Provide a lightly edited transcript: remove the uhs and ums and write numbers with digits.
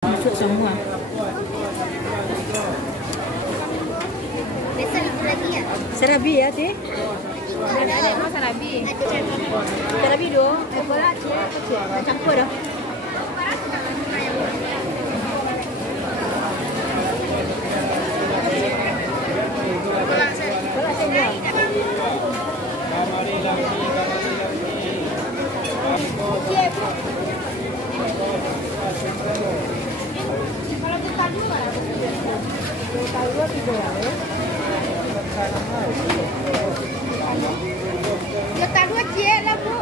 Masuk semua. Besar itu lagi ya? Serabi ya, Teh? Ada mas sarabi. Serabi dong. Bola kecil. Campur dah. Bola sendiri. Juta dua cie lah bu.